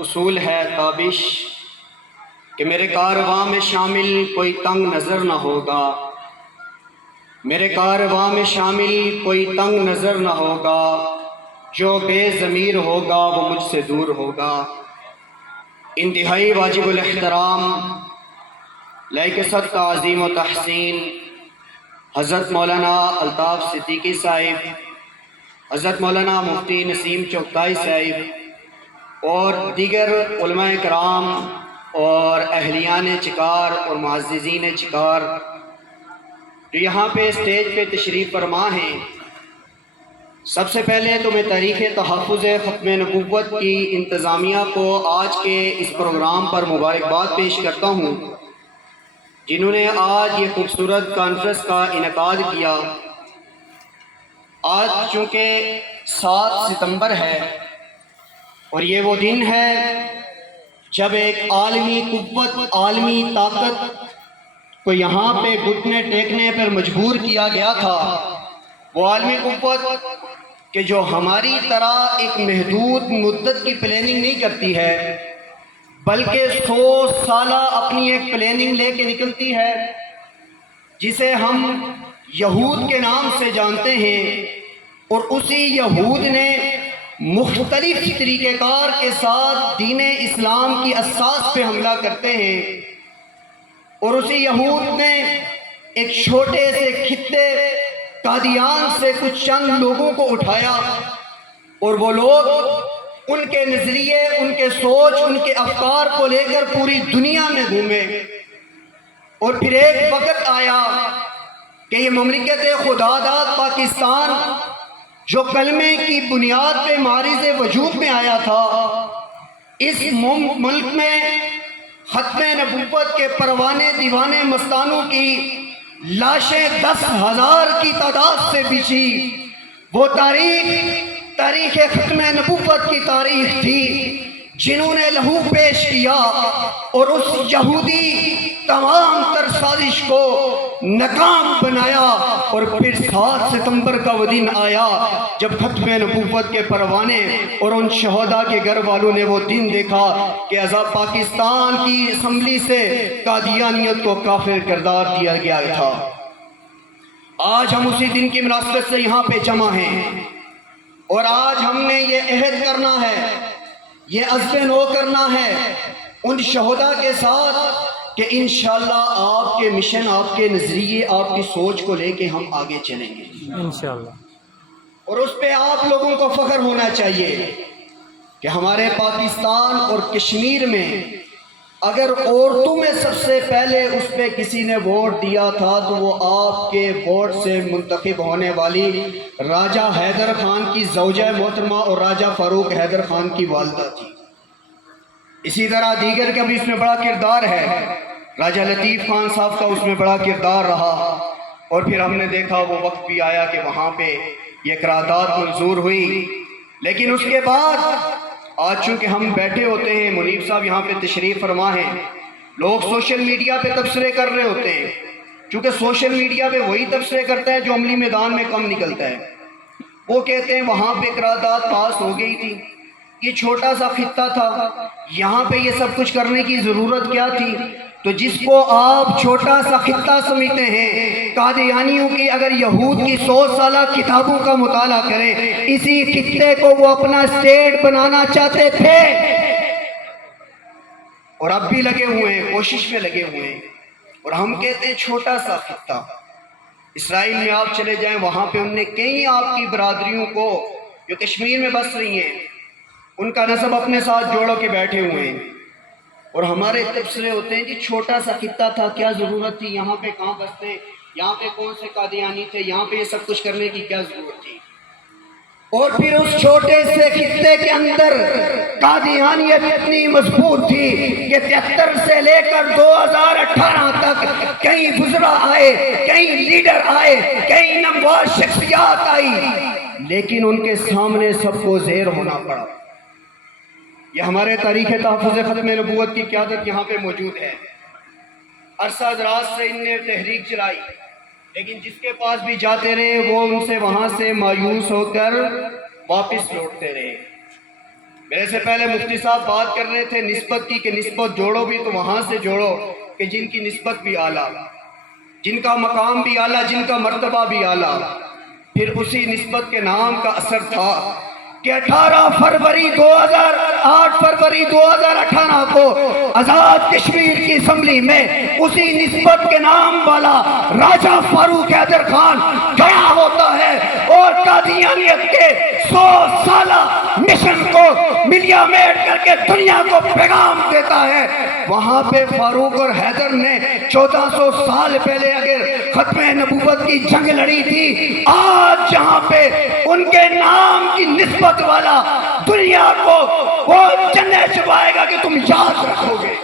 اصول ہے تابش کہ میرے کارواں میں شامل کوئی تنگ نظر نہ ہوگا، میرے کارواں میں شامل کوئی تنگ نظر نہ ہوگا، جو بے ضمیر ہوگا وہ مجھ سے دور ہوگا۔ انتہائی واجب الاحترام لائق تعظیم و تحسین حضرت مولانا الطاف صدیقی صاحب، حضرت مولانا مفتی نسیم چغتائی صاحب اور دیگر علماء کرام اور اہلیان چکار اور معززین چکار جو یہاں پہ اسٹیج پہ تشریف فرما ہیں، سب سے پہلے تو میں تاریخ تحفظ ختم نبوت کی انتظامیہ کو آج کے اس پروگرام پر مبارکباد پیش کرتا ہوں، جنہوں نے آج یہ خوبصورت کانفرنس کا انعقاد کیا۔ آج چونکہ 7 ستمبر ہے اور یہ وہ دن ہے جب ایک عالمی قوت، عالمی طاقت کو یہاں پہ گھٹنے ٹیکنے پر مجبور کیا گیا تھا۔ وہ عالمی قوت کہ جو ہماری طرح ایک محدود مدت کی پلاننگ نہیں کرتی ہے، بلکہ 100 سالہ اپنی ایک پلاننگ لے کے نکلتی ہے، جسے ہم یہود کے نام سے جانتے ہیں، اور اسی یہود نے مختلف طریقہ کار کے ساتھ دین اسلام کی اساس پہ حملہ کرتے ہیں، اور اسی یہود نے ایک چھوٹے سے خطے قادیان سے کچھ چند لوگوں کو اٹھایا، اور وہ لوگ ان کے نظریے، ان کے سوچ، ان کے افکار کو لے کر پوری دنیا میں گھومے، اور پھر ایک وقت آیا کہ یہ مملکت خدا داد پاکستان جو کلمے کی بنیاد پہ معرض وجود میں آیا تھا، اس ملک میں ختم نبوت کے پروانے دیوانے مستانوں کی لاشیں 10,000 کی تعداد سے بچھی۔ وہ تاریخ ختم نبوت کی تاریخ تھی، جنہوں نے لہو پیش کیا اور اس یہودی تمام تر سازش کو ناکام بنایا، اور پھر 7 ستمبر کا وہ دن آیا جب ختم نبوت کے پروانے اور ان شہداء کے گھر والوں نے وہ دن دیکھا کہ عذاب پاکستان کی اسمبلی سے قادیانیت کو کافر قرار دیا گیا تھا۔ آج ہم اسی دن کی مناسبت سے یہاں پہ جمع ہیں، اور آج ہم نے یہ عہد کرنا ہے، یہ عزم نو کرنا ہے ان شہداء کے ساتھ کہ انشاءاللہ آپ کے مشن، آپ کے نظریے، آپ کی سوچ کو لے کے ہم آگے چلیں گے انشاءاللہ، اور اس پہ آپ لوگوں کو فخر ہونا چاہیے کہ ہمارے پاکستان اور کشمیر میں اگر عورتوں میں سب سے پہلے اس پہ کسی نے ووٹ دیا تھا تو وہ آپ کے ووٹ سے منتخب ہونے والی راجہ حیدر خان کی زوجہ محترمہ اور راجہ فاروق حیدر خان کی والدہ تھی۔ اسی طرح دیگر کا بھی اس میں بڑا کردار ہے، راجہ لطیف خان صاحب کا اس میں بڑا کردار رہا، اور پھر ہم نے دیکھا وہ وقت بھی آیا کہ وہاں پہ یہ قرارداد منظور ہوئی۔ لیکن اس کے بعد آج چونکہ ہم بیٹھے ہوتے ہیں، منیب صاحب یہاں پہ تشریف فرما ہیں، لوگ سوشل میڈیا پہ تبصرے کر رہے ہوتے ہیں، چونکہ سوشل میڈیا پہ وہی تبصرے کرتا ہے جو عملی میدان میں کم نکلتا ہے۔ وہ کہتے ہیں وہاں پہ قرارداد پاس ہو گئی تھی، یہ چھوٹا سا خطہ تھا، یہاں پہ یہ سب کچھ کرنے کی ضرورت کیا تھی؟ تو جس کو آپ چھوٹا سا خطہ سمجھتے ہیں، قادیانیوں کی اگر یہود کی 100 سالہ کتابوں کا مطالعہ کریں، اسی خطے کو وہ اپنا اسٹیٹ بنانا چاہتے تھے، اور اب بھی لگے ہوئے ہیں، کوشش میں لگے ہوئے ہیں، اور ہم کہتے ہیں چھوٹا سا خطہ۔ اسرائیل میں آپ چلے جائیں، وہاں پہ انہوں نے کئی آپ کی برادریوں کو جو کشمیر میں بس رہی ہیں ان کا نسب اپنے ساتھ جوڑوں کے بیٹھے ہوئے ہیں، اور ہمارے تبصرے ہوتے ہیں جی چھوٹا سا خطہ تھا، کیا ضرورت تھی، یہاں پہ کہاں بستے، یہاں پہ کون سے قادیانی تھے، یہاں پہ یہ سب کچھ کرنے کی کیا ضرورت تھی؟ اور پھر اس چھوٹے سے خطے کے اندر قادیانیت اتنی مضبوط تھی کہ 73 سے لے کر 2018 تک کئی وزراء آئے، کئی لیڈر آئے، کئی نامور شخصیات آئی، لیکن ان کے سامنے سب کو زیر ہونا پڑا۔ یہ ہمارے تاریخ تحفظ ختم نبوت کی قیادت یہاں پہ موجود ہے۔ عرصہ دراز سے ان نے تحریک چلائی، لیکن جس کے پاس بھی جاتے رہے وہ ان سے وہاں سے مایوس ہو کر واپس لوٹتے رہے۔ میرے سے پہلے مفتی صاحب بات کر رہے تھے نسبت کی کہ نسبت جوڑو بھی تو وہاں سے جوڑو کہ جن کی نسبت بھی اعلیٰ، جن کا مقام بھی اعلیٰ، جن کا مرتبہ بھی اعلیٰ۔ پھر اسی نسبت کے نام کا اثر تھا کہ 8 فروری 2018 کو آزاد کشمیر کی اسمبلی میں اسی نسبت کے نام والا راجہ فاروق حیدر خان کھڑا ہوتا ہے اور قادیانیت کے 100 سالہ مشن کو ملیا میٹ کر کے دنیا کو پیغام دیتا ہے۔ وہاں پہ فاروق اور حیدر نے 1400 سال پہلے اگر ختم نبوت کی جنگ لڑی تھی، آج جہاں پہ ان کے نام کی نسبت والا دنیا کو وہ چنے چبائے گا کہ تم یاد رکھو گے۔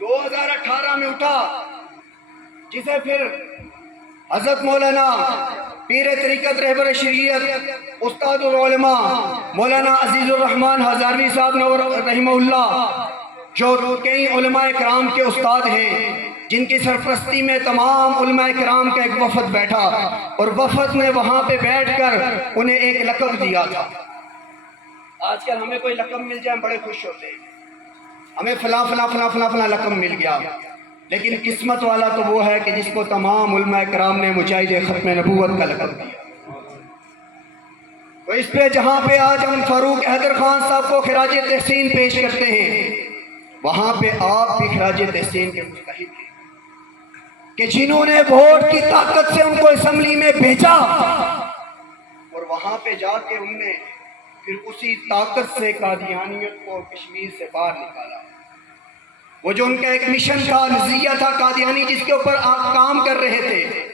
2018 میں اٹھا جسے پھر حضرت مولانا پیر طریقت رہبر شریعت استاد العلماء مولانا عزیز الرحمن ہزاروی صاحب نور رحمہ اللہ، جو کئی علماء کرام کے استاد ہیں، جن کی سرپرستی میں تمام علماء کرام کا ایک وفد بیٹھا، اور وفد نے وہاں پہ بیٹھ کر انہیں ایک لقب دیا تھا۔ آج کل ہمیں کوئی لقب مل جائے ہم بڑے خوش ہوتے ہیں، ہمیں فلاں فلاں فلاں فلاں فلاں لقب مل گیا، لیکن قسمت والا تو وہ ہے کہ جس کو تمام علماء کرام نے مجاہد ختم نبوت کا لقب دیا۔ تو اس پہ جہاں پہ آج ہم فاروق حیدر خان صاحب کو خراج تحسین پیش کرتے ہیں، وہاں پہ آپ بھی خراج تحسین کے مستحق ہیں کہ جنہوں نے ووٹ کی طاقت سے ان کو اسمبلی میں بھیجا، اور وہاں پہ جا کے ان نے پھر اسی طاقت سے قادیانیت کو کشمیر سے باہر نکالا۔ وہ جو ان کا ایک مشن تھا، نظریہ تھا قادیانی، جس کے اوپر آپ کام کر رہے تھے۔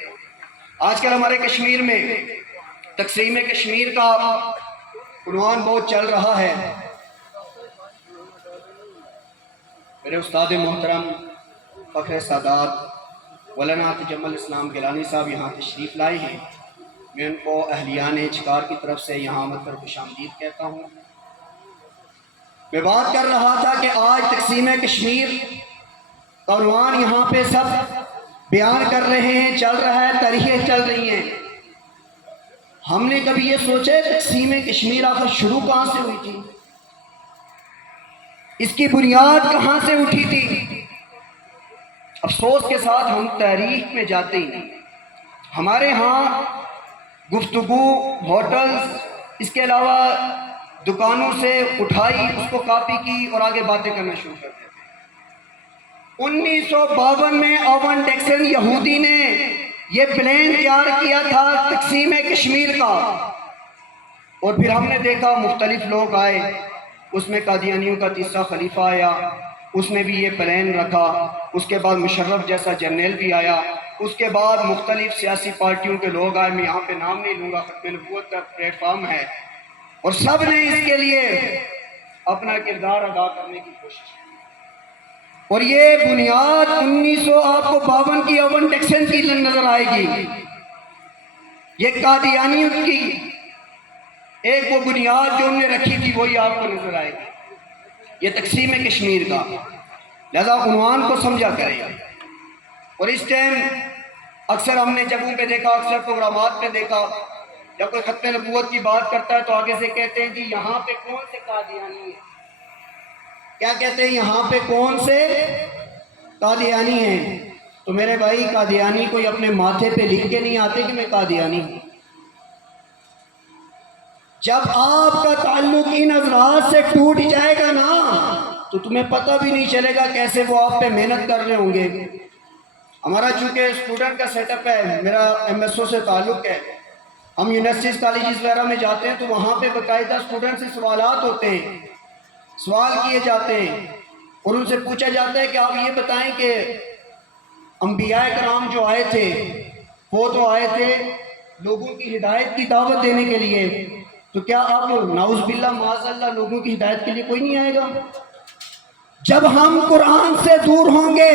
آج کل ہمارے کشمیر میں تقسیم کشمیر کا عنوان بہت چل رہا ہے۔ میرے استاد محترم فخر سادات مولانا تجمل اسلام گیلانی صاحب یہاں تشریف لائے ہیں، میں ان کو اہلیان چکار کی طرف سے یہاں آمد پر خوش آمدید کہتا ہوں۔ میں بات کر رہا تھا کہ آج تقسیم کشمیر کا عنوان یہاں پہ سب بیان کر رہے ہیں، چل رہا ہے، تاریخیں چل رہی ہیں۔ ہم نے کبھی یہ سوچا تقسیم کشمیر آخر شروع کہاں سے ہوئی تھی؟ اس کی بنیاد کہاں سے اٹھی تھی؟ افسوس کے ساتھ ہم تاریخ میں جاتے ہی نہیں۔ ہمارے ہاں گفتگو ہوٹلز، اس کے علاوہ دکانوں سے اٹھائی، اس کو کاپی کی اور آگے باتیں کرنا شروع کر دیتے ہیں۔ 1952 میں اوون ڈیکسن یہودی نے یہ پلان تیار کیا تھا تقسیم کشمیر کا، اور پھر ہم نے دیکھا مختلف لوگ آئے، اس میں قادیانیوں کا تیسرا خلیفہ آیا، اس نے بھی یہ پلان رکھا، اس کے بعد مشرف جیسا جرنیل بھی آیا، اس کے بعد مختلف سیاسی پارٹیوں کے لوگ آئے، میں یہاں پہ نام نہیں لوں گا، ختم نبوت کا پلیٹ فارم ہے، اور سب نے اس کے لیے اپنا کردار ادا کرنے کی کوشش کی۔ اور یہ بنیاد 1952 کی اوون ڈیکسن کی نظر آئے گی۔ یہ قادیانیوں کی ایک وہ بنیاد جو انہوں نے رکھی تھی وہی آپ کو نظر آئے گی، یہ تقسیم کشمیر کا۔ لہذا عنوان کو سمجھا کریں۔ اور اس ٹائم اکثر ہم نے جگہوں پہ دیکھا، اکثر پروگرامات پہ دیکھا، جب کوئی ختم نبوت کی بات کرتا ہے تو آگے سے کہتے ہیں جی یہاں پہ کون سے قادیانی ہیں؟ کیا کہتے ہیں؟ یہاں پہ کون سے قادیانی ہیں؟ تو میرے بھائی، قادیانی کوئی اپنے ماتھے پہ لکھ کے نہیں آتے کہ میں قادیانی ہوں۔ جب آپ کا تعلق ان حضرات سے ٹوٹ جائے گا نا تو تمہیں پتہ بھی نہیں چلے گا کیسے وہ آپ پہ محنت کر رہے ہوں گے۔ ہمارا چونکہ اسٹوڈنٹ کا سیٹ اپ ہے، میرا ایم ایس او سے تعلق ہے، ہم یونیورسٹیز کالجز وغیرہ میں جاتے ہیں تو وہاں پہ باقاعدہ اسٹوڈنٹ سے سوالات ہوتے ہیں، سوال کیے جاتے ہیں، اور ان سے پوچھا جاتا ہے کہ آپ یہ بتائیں کہ انبیاء کرام جو آئے تھے وہ تو آئے تھے لوگوں کی ہدایت کی دعوت دینے کے لیے، تو کیا آپ نعوذ باللہ معاذ اللہ لوگوں کی ہدایت کے لیے کوئی نہیں آئے گا؟ جب ہم قرآن سے دور ہوں گے،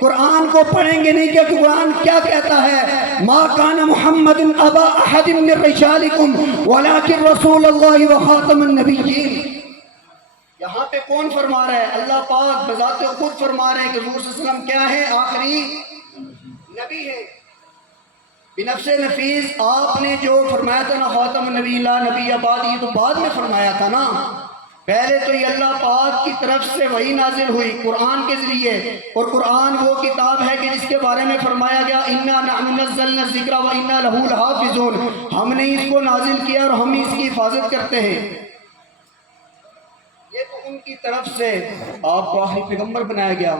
قرآن کو پڑھیں گے نہیں کہ قرآن کیا کہتا ہے، ما کان محمد ابا احد من رجالکم ولکن رسول اللہ وخاتم النبیین۔ یہاں پہ کون فرما رہا ہے؟ اللہ پاک بذات خود فرما رہے ہیں کہ حضور صلی اللہ علیہ وسلم کیا ہے؟ آخری نبی ہے۔ بنفس نفیس آپ نے جو فرمایا تھا نا خاتم النبی لا نبی بعد، یہ تو بعد میں فرمایا تھا نا، پہلے تو یہ اللہ پاک کی طرف سے وحی نازل ہوئی قرآن کے ذریعے، اور قرآن وہ کتاب ہے کہ جس کے بارے میں فرمایا گیا انا نحن نزلنا الذکر و انا لہ لحافظون، ہم نے اس کو نازل کیا اور ہم اس کی حفاظت کرتے ہیں۔ یہ تو ان کی طرف سے آپ کو آخری پیغمبر بنایا گیا۔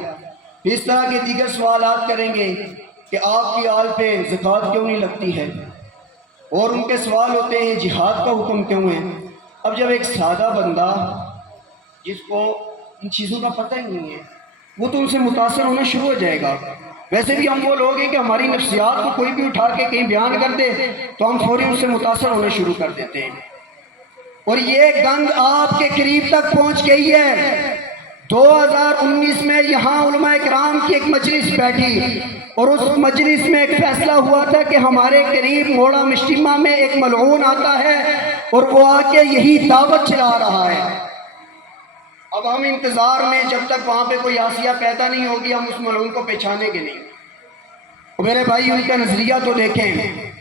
اس طرح کے دیگر سوالات کریں گے کہ آپ کی آل پہ زکوٰۃ کیوں نہیں لگتی ہے، اور ان کے سوال ہوتے ہیں جہاد کا حکم کیوں ہے۔ اب جب ایک سادہ بندہ جس کو ان چیزوں کا پتہ ہی نہیں ہے، وہ تو ان سے متاثر ہونا شروع ہو جائے گا۔ ویسے بھی ہم وہ لوگ ہیں کہ ہماری نفسیات کو کوئی بھی اٹھا کے کہیں بیان کر دے تو ہم فوری ان سے متاثر ہونا شروع کر دیتے ہیں، اور یہ گنگ آپ کے قریب تک پہنچ گئی ہے۔ 2019 میں یہاں علماء کرام کی ایک مجلس بیٹھی، اور اس مجلس میں ایک فیصلہ ہوا تھا کہ ہمارے قریب موڑا مشتمہ میں ایک ملعون آتا ہے اور وہ آ کے یہی دعوت چلا رہا ہے۔ اب ہم انتظار میں، جب تک وہاں پہ کوئی آسیہ پیدا نہیں ہوگی ہم اس ملعون کو پہچانیں گے نہیں۔ میرے بھائی ان کا نظریہ تو دیکھیں،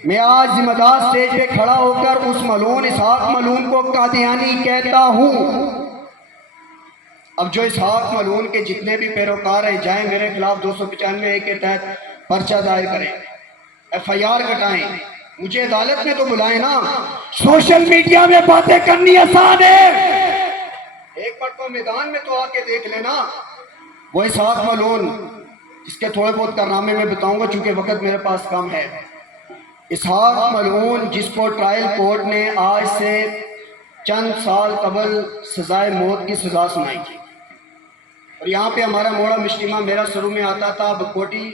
میں آج ذمہ دار اسٹیج پہ کھڑا ہو کر اس ملعون اسحاق ملعون کو قادیانی کہتا ہوں۔ اب جو اسحاق ملعون کے جتنے بھی پیروکار ہیں جائیں میرے خلاف 295 کے تحت پرچہ دائر کریں، FIR کٹائیں، مجھے عدالت میں تو بلائیں نا۔ سوشل میڈیا میں باتیں کرنی آسان ہے، ایک بار تو میدان میں تو آ کے دیکھ لینا۔ وہ اسحاق ملعون جس کے تھوڑے بہت کارنامے میں بتاؤں گا چونکہ وقت میرے پاس کم ہے۔ اسحاق ملعون جس کو ٹرائل کورٹ نے آج سے چند سال قبل سزائے موت کی سزا سنائی تھی، اور یہاں پہ ہمارا موڑا مجتمع میرا شروع میں آتا تھا، بکوٹی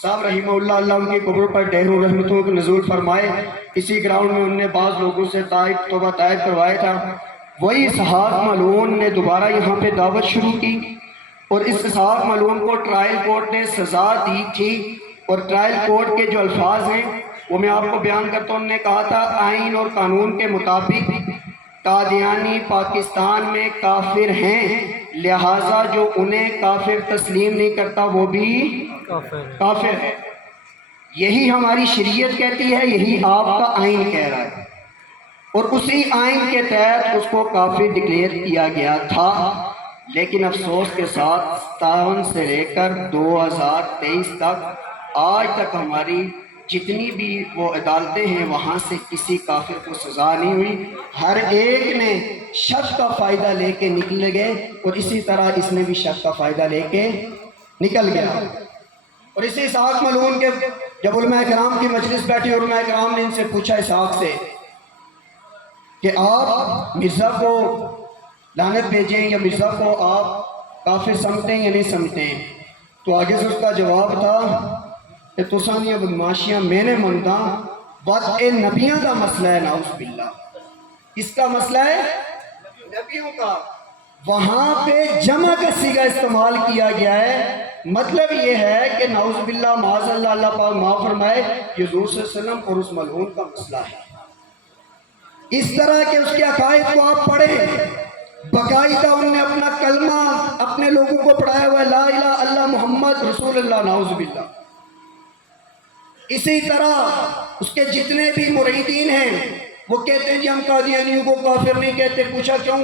صاحب رحمہ اللہ، اللہ ان کی قبر پر ڈھیر رحمتوں کو نزول فرمائے، اسی گراؤنڈ میں انہوں نے بعض لوگوں سے توبہ طائب کروایا تھا۔ وہی اسحاق ملعون نے دوبارہ یہاں پہ دعوت شروع کی، اور اس اسحاق ملعون کو ٹرائل کورٹ نے سزا دی تھی، اور ٹرائل کورٹ کے جو الفاظ ہیں وہ میں آپ کو بیان کرتا ہوں۔ انہوں نے کہا تھا آئین اور قانون کے مطابق قادیانی پاکستان میں کافر ہیں، لہٰذا جو انہیں کافر تسلیم نہیں کرتا وہ بھی کافر ہے۔ یہی ہماری شریعت کہتی ہے، یہی آپ کا آئین کہہ رہا ہے، اور اسی آئین کے تحت اس کو کافر ڈکلیئر کیا گیا تھا۔ لیکن افسوس کے ساتھ 57 سے لے کر 2023 تک آج تک ہماری جتنی بھی وہ عدالتیں ہیں وہاں سے کسی کافر کو سزا نہیں ہوئی، ہر ایک نے شک کا فائدہ لے کے نکل گئے، اور اسی طرح اس نے بھی شک کا فائدہ لے کے نکل گیا۔ اور اسی اسحاق ملعون کے جب علماء کرام کی مجلس بیٹھی، علماء کرام نے ان سے پوچھا اسحاق سے کہ آپ مرزا کو لعنت بھیجیں یا مرزا کو آپ کافر سمجھتے ہیں یا نہیں سمجھتے ہیں، تو آگے سے اس کا جواب تھا کہ تسانیہ بدماشیاں میں نے منتا وضع نبیوں کا مسئلہ ہے، نعوذ باللہ۔ اس کا مسئلہ ہے نبیوں کا، وہاں پہ جمع کا صیغہ استعمال کیا گیا ہے، مطلب یہ ہے کہ نعوذ باللہ معاذ اللہ، اللہ پاک معاف فرمائے، یہ حضور صلی اللہ علیہ وسلم اور اس ملعون کا مسئلہ ہے۔ اس طرح کے اس کے عقائد کو آپ پڑھیں، باقاعدہ انہوں نے اپنا کلمہ اپنے لوگوں کو پڑھایا ہوا ہے، لا الہ الا محمد رسول اللہ، نعوذ باللہ۔ اسی طرح اس کے جتنے بھی مریدین ہیں وہ کہتے ہیں جی ہم قادیانیوں کو کافر نہیں کہتے۔ پوچھا کیوں؟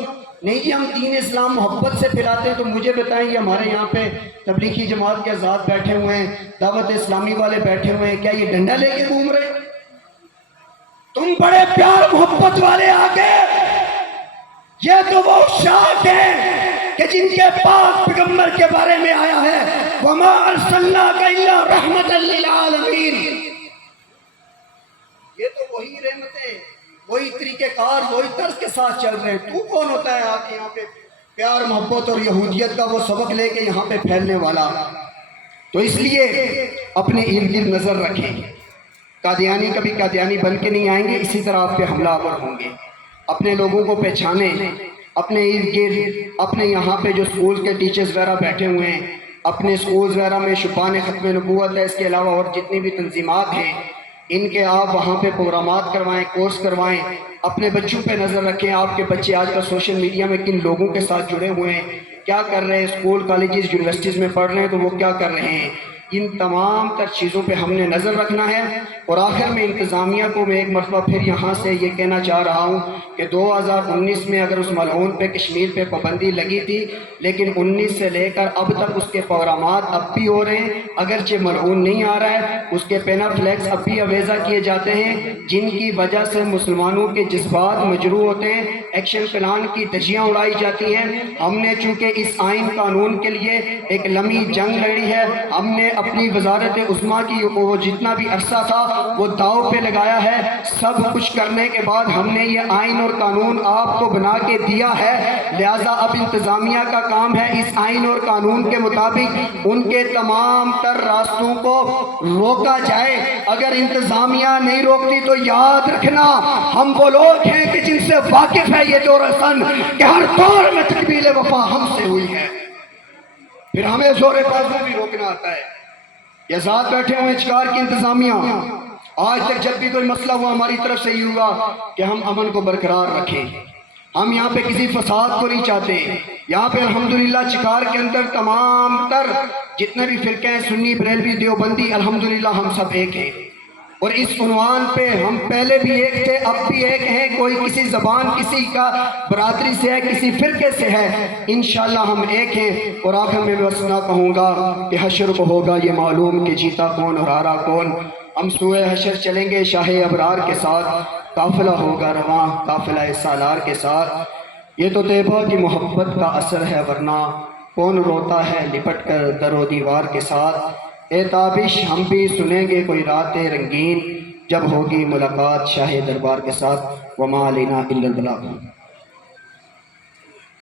نہیں جی ہم دین اسلام محبت سے پھیلاتے ہیں۔ تو مجھے بتائیں یہ ہمارے یہاں پہ تبلیغی جماعت کے آزاد بیٹھے ہوئے ہیں، دعوت اسلامی والے بیٹھے ہوئے ہیں، کیا یہ ڈنڈا لے کے گھوم رہے؟ تم بڑے پیار محبت والے آگے، یہ تو وہ شاخ ہیں کہ جن کے پاس پیغمبر کے بارے میں آیا ہے وَمَا أَرْسَلْنَاكَ إِلَّا رَحْمَةً لِّلْعَالَمِينَ۔ یہ تو وہی رحمتیں، وہی طریقہ کار، وہی طرز کے ساتھ چل رہے ہیں۔ تو کون ہوتا ہے آپ یہاں پہ پیار محبت اور یہودیت کا وہ سبق لے کے یہاں پہ پھیلنے والا؟ تو اس لیے اپنے ارد گرد نظر رکھیں، قادیانی کبھی قادیانی بن کے نہیں آئیں گے، اسی طرح آپ پہ حملہ آور ہوں گے۔ اپنے لوگوں کو پہچانیں، اپنے ارد گرد، اپنے یہاں پہ جو سکول کے ٹیچرز وغیرہ بیٹھے ہوئے ہیں، اپنے سکولز وغیرہ میں شبان ختم نبوت ہے، اس کے علاوہ اور جتنی بھی تنظیمات ہیں ان کے آپ وہاں پہ پروگرامات کروائیں، کورس کروائیں، اپنے بچوں پہ نظر رکھیں۔ آپ کے بچے آج کل سوشل میڈیا میں کن لوگوں کے ساتھ جڑے ہوئے ہیں، کیا کر رہے ہیں، اسکول کالجز یونیورسٹیز میں پڑھ رہے ہیں تو وہ کیا کر رہے ہیں۔ ان تمام تر چیزوں پہ ہم نے نظر رکھنا ہے۔ اور آخر میں انتظامیہ کو میں ایک مرتبہ پھر یہاں سے یہ کہنا چاہ رہا ہوں کہ 2019 میں اگر اس ملعون پہ کشمیر پہ پابندی لگی تھی، لیکن 19 سے لے کر اب تک اس کے پروگرامات اب بھی ہو رہے ہیں، اگرچہ ملعون نہیں آ رہا ہے، اس کے پینا فلیکس اب بھی اویزہ کیے جاتے ہیں، جن کی وجہ سے مسلمانوں کے جذبات مجروح ہوتے ہیں، ایکشن پلان کی دھجیاں اڑائی جاتی ہیں۔ ہم نے چونکہ اس آئین قانون کے لیے ایک لمبی جنگ لڑی ہے، ہم نے اپنی وزارت عظمیٰ کی وہ جتنا بھی عرصہ تھا وہ داؤ پہ لگایا ہے۔ سب کچھ کرنے کے بعد ہم نے یہ آئین اور قانون آپ کو بنا کے دیا ہے، لہٰذا اب انتظامیہ کا کام ہے اس آئین اور قانون کے مطابق ان کے تمام تر راستوں کو روکا جائے۔ اگر انتظامیہ نہیں روکتی تو یاد رکھنا ہم وہ لوگ ہیں کہ جن سے واقف ہے یہ دور سن کہ ہر دور میں تکمیل وفا ہم سے ہوئی ہے، پھر ہمیں زور بازو بھی روکنا آتا ہے۔ یہ ذات بیٹھے ہوئے چکار کی انتظامیہ، آج تک جب بھی کوئی مسئلہ ہوا ہماری طرف سے یہ ہوا کہ ہم امن کو برقرار رکھیں، ہم یہاں پہ کسی فساد کو نہیں چاہتے۔ یہاں پہ الحمدللہ چکار کے اندر تمام تر جتنے بھی فرقے ہیں، سنی، بریلوی، دیوبندی، الحمدللہ ہم سب ایک ہیں، اور اس عنوان پہ ہم پہلے بھی ایک تھے، اب بھی ایک ہیں۔ کوئی کسی زبان کسی کا برادری سے ہے، کسی فرقے سے ہے، انشاءاللہ ہم ایک ہیں۔ اور آخر میں بس اتنا کہوں گا کہ حشر کو ہوگا یہ معلوم کہ جیتا کون اور ہارا کون۔ ہم سوئے حشر چلیں گے شاہ ابرار کے ساتھ، قافلہ ہوگا رواں قافلہ سالار کے ساتھ۔ یہ تو طیبہ کی محبت کا اثر ہے، ورنہ کون روتا ہے لپٹ کر در و دیوار کے ساتھ۔ اے تابش ہم بھی سنیں گے کوئی رات رنگین، جب ہوگی ملاقات شاہ دربار کے ساتھ۔ وما علینا الا البلاغ۔